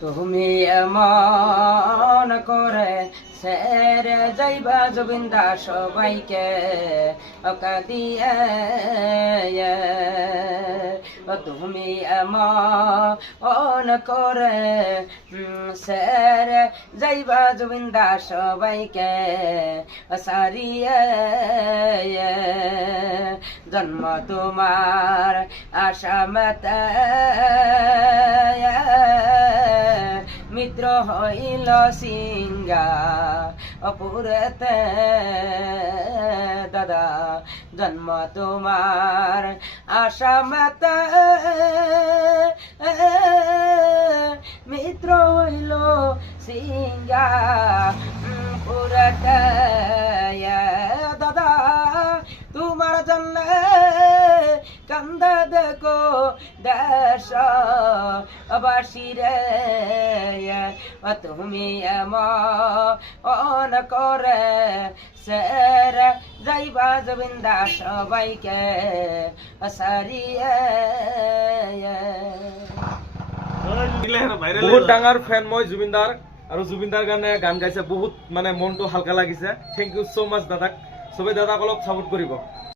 তুমি এমন করে সেরে যাইবা জুবিনদা সবাইকে ওকা দিয়ে তুমি এমন করে সেরে যাইবা জুবিনদা সবাইকে সারিয়ে জন্ম তোমার আসামতে মিত্র হইল সিঙ্গা অপুরতে দাদা জন্ম তোমার আসামতে মিত্র হইল সিঙ্গা পুরতে দাদা তোমার জন্য কান্দা দেখো দেশ বাসিরে তুমি এমন করে সের যাইবা জুবিনদা সবাইকে সারিয়ে বহুত ডাঙৰ ফেন মই জুবিনদাৰ আৰু জুবিনদাৰ কাৰণে গান গাইছে বহুত মানে মনটো হালকা লাগিছে। থেংক ইউ ছ' মাছ দাদাক। চবেই দাদাক অলপ ছাপোৰ্ট কৰিব।